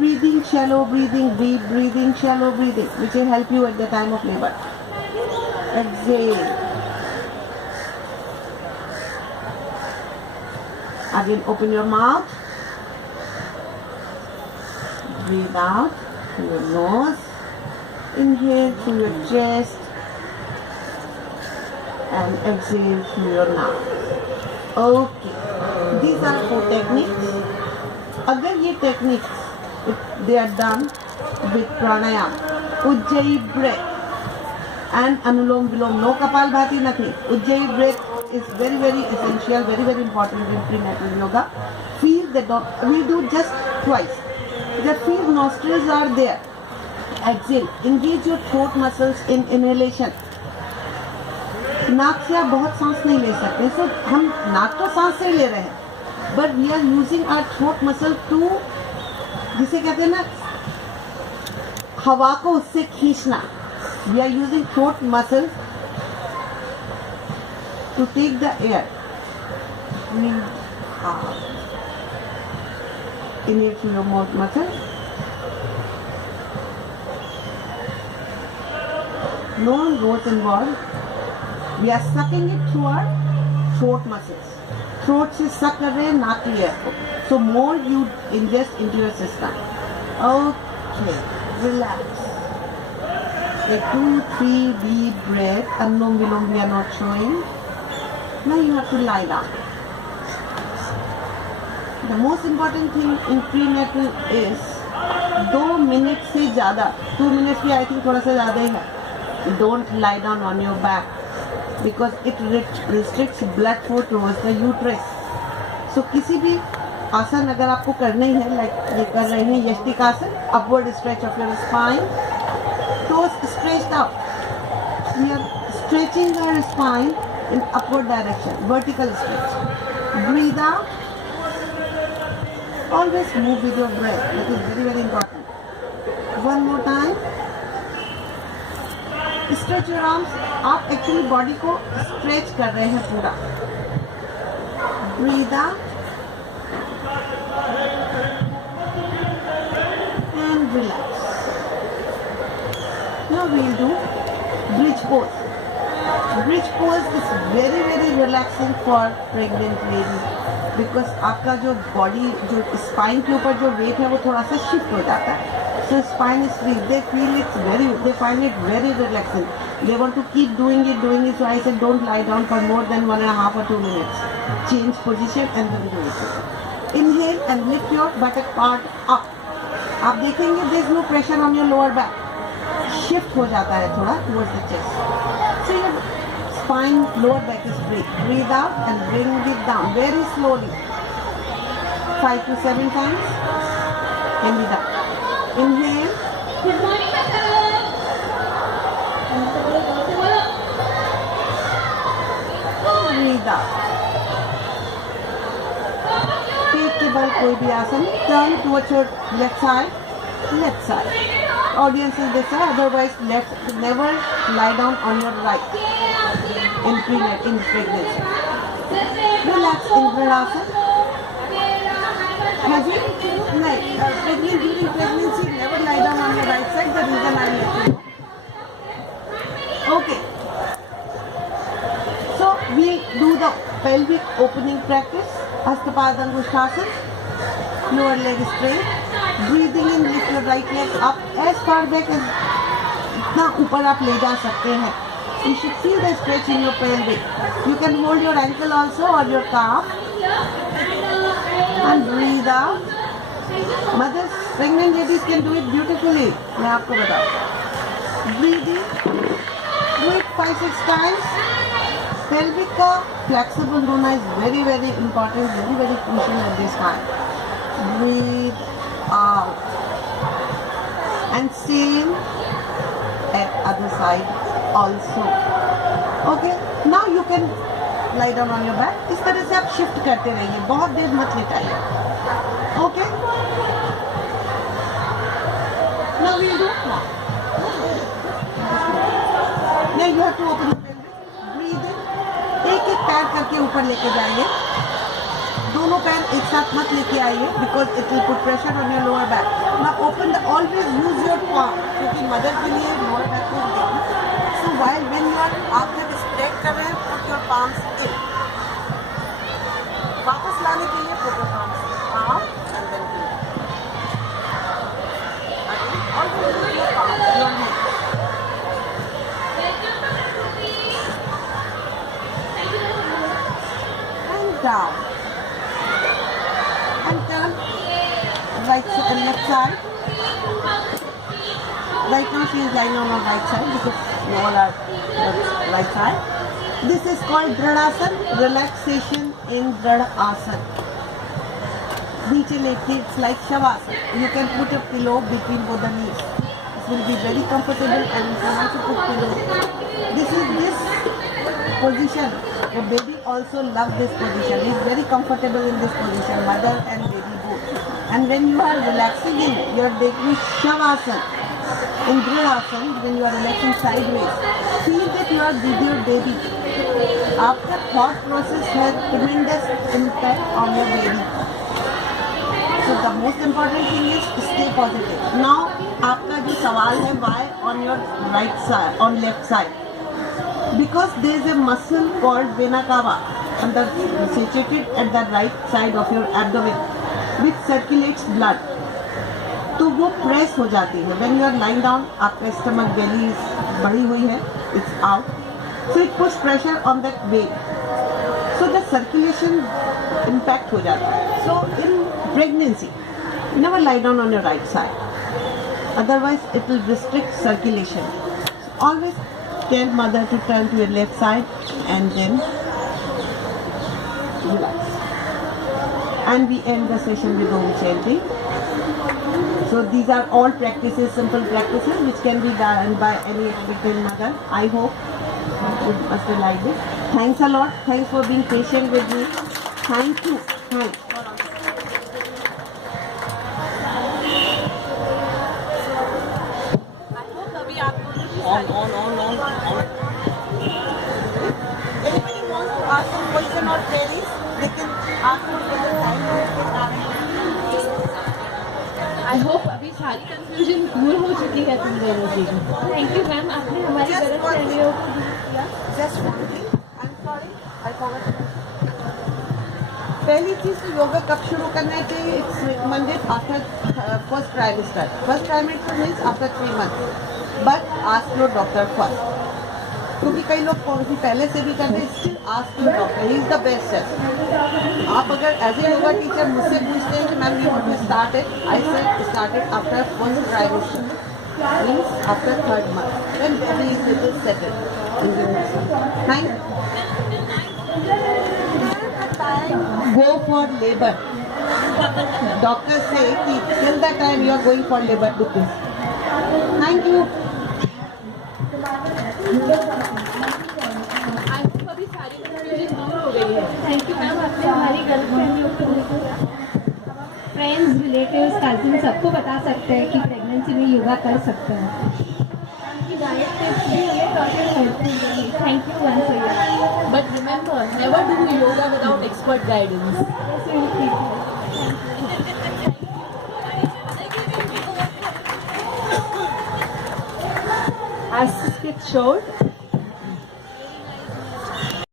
breathing, shallow breathing, deep breathing, shallow breathing, which will help you at the time of labor. Exhale. Again, open your mouth. Breathe out through your nose. Inhale through your chest. And exhale through your mouth. Okay. These are 4 techniques. अगर ये techniques, if they are done with pranayam, Ujjayi breath and Anulom Vilom, no Kapalbhati, nothing. Ujjayi breath is very, very essential, very, very important in prenatal yoga. Feel the we'll do just twice. The feel nostrils are there. Exhale. Engage your throat muscles in inhalation. नाक से आप बहुत सांस नहीं ले सकते, so हम नाक तो सांस से ले रहे हैं, but we are using our throat muscle to, जिसे कहते हैं ना, हवा को उससे खींचना. We are using throat muscles to take the air. Breathe out. Inhale through your mouth muscle. No growth involved. We are sucking it through our throat muscles. Throat से suck कर रहे हैं नाक की air को. So more you ingest into your system. Okay, relax. Take 2-3 deep breath. Anulom Vilom we are not showing. Now you have to lie down. The most important thing in prenatal is 2 minutes से ज़्यादा, 2 minutes भी I think थोड़ा सा ज़्यादा ही है. Don't lie down on your back because it restricts blood flow towards the uterus. So किसी भी आसन अगर आपको करने ही है, like ये कर रहे हैं यष्टिकासन, upward stretch of your spine, toes stretched out. We are stretching our spine in upward direction, vertical stretch. Breathe out. Always move with your breath. That is very, very important. One more time. Stretch your arms. आप actually body को stretch कर रहे हैं पूरा. Breathe out. And relax. Now we'll do bridge pose. Bridge pose is very, very relaxing for pregnant ladies. Because आपका जो body, जो spine के ऊपर जो weight है वो थोड़ा सा shift हो जाता है. So spine is free. They find it very relaxing. They want to keep doing it. So I said don't lie down for more than 1.5 or 2 minutes. Change position and then do it. Inhale and lift your buttock part up. आप देखेंगे there is no pressure on your lower back. Shift हो जाता है थोड़ा towards the chest. So your spine, lower back is free. Breathe out and bring it down very slowly. 5 to 7 times. Bring it up. Inhale. Good morning, Madam. Breathe out. पेट के बल कोई भी आसन. Turn towards your left side. Left side. Audience is this side. Otherwise, left. Never lie down on your right. In pregnancy. Relax in Vradasan. Have you? During pregnancy, never lie down on your right side. The reason I let you know. Okay. So we do the pelvic opening practice. Hastapadaangusthasana. Lower leg straight. Breathing in, lift your right leg up as far back as इतना ऊपर आप ले जा सकते हैं. You should feel the stretch in your pelvic. You can hold your ankle also or your calf. And breathe out. Mothers, pregnant ladies can do it beautifully. मैं आपको बताऊँ. Breathe in. Do it 5-6 times. Pelvic का flexible होना is very, very important, very, very crucial at this time. Breathe out. And same at other side also. Okay. Now you can lie down on your back. इस तरह से आप shift करते रहिए. बहुत देर मत लेटाइए. Okay. Now we'll do. Now you have to open your pelvis. Breathe in. एक पैर करके ऊपर लेके जाइए. दोनों पैर एक साथ मत लेके आइए because it will put pressure on your lower back. Now open the always use your palm क्योंकि मदर के लिए लोअर बैक को देखना. So while when you are आप जब स्प्रेड कर रहे हैं पुट योर palms in. वापस लाने के लिए put your palms out and then in. Again, always use your palms, your hand. Down and turn right and left side. Right now she is lying on her right side because you all are right side. This is called Dradasana, relaxation in Dradasana. Niche leke, it's like Shavasana. You can put a pillow between both the knees. This will be very comfortable and you can also put pillow. This position. The baby also loves this position. He is very comfortable in this position, mother and baby both. And when you are relaxing in, you are taking Shavasana. In Dradasana, when you are relaxing sideways, feel that you are with your baby. After thought process has tremendous impact on your baby. So the most important thing is stay positive. Now, आपका जो सवाल है why on your right side, on left side? Because there is a muscle called vena cava situated at the right side of your abdomen which circulates blood. तो वो press हो जाती है. When you are lying down, आपका stomach belly बढ़ी हुई है, it's out. So it puts pressure on that vein. So the circulation impact हो जाता है. So in pregnancy, never lie down on your right side. Otherwise, it will restrict circulation. So always tell mother to turn to your left side and then relax. And we end the session with Om Shanti. So these are all practices, simple practices which can be done by any expectant mother. I hope you must have liked it. Thanks a lot. Thanks for being patient with me. Thank you. Thanks. On. Anybody wants to ask some question or queries, they can ask for the time. I hope अभी सारी confusion दूर हो चुकी है तुम दोनों की. Thank you ma'am, आपने हमारी Just गलत one फहमियों को दूर किया. Just one thing. I'm sorry. I forgot. पहली चीज तो योगा कब शुरू करना चाहिए? It's recommended after first trimester. First trimester means after 3 months. But ask your doctor first. क्योंकि कई लोग पहले से भी करते हैं. Still ask your doctor. He is the best chef. आप अगर एज ए योगा टीचर मुझसे पूछते हैं कि ma'am you want to start it, I said start it after first trimester, means after 3rd month, when baby is little settled. Thank Go for labor. Doctors say कि till the time you are going for labor, do this. Thank you. I hope अभी सारी confusion दूर हो गई है. Thank you ma'am, आपने हमारी गलत फहमियों को दूर किया. फ्रेंड्स, रिलेटिव्स, कजिन सबको बता सकते हैं कि प्रेगनेंसी में योगा कर सकते हैं. उनकी डाइट टिप्स भी हमें काफ़ी हेल्पफुल रही. Thank you once again. But remember, never do yoga without expert guidance. As it showed,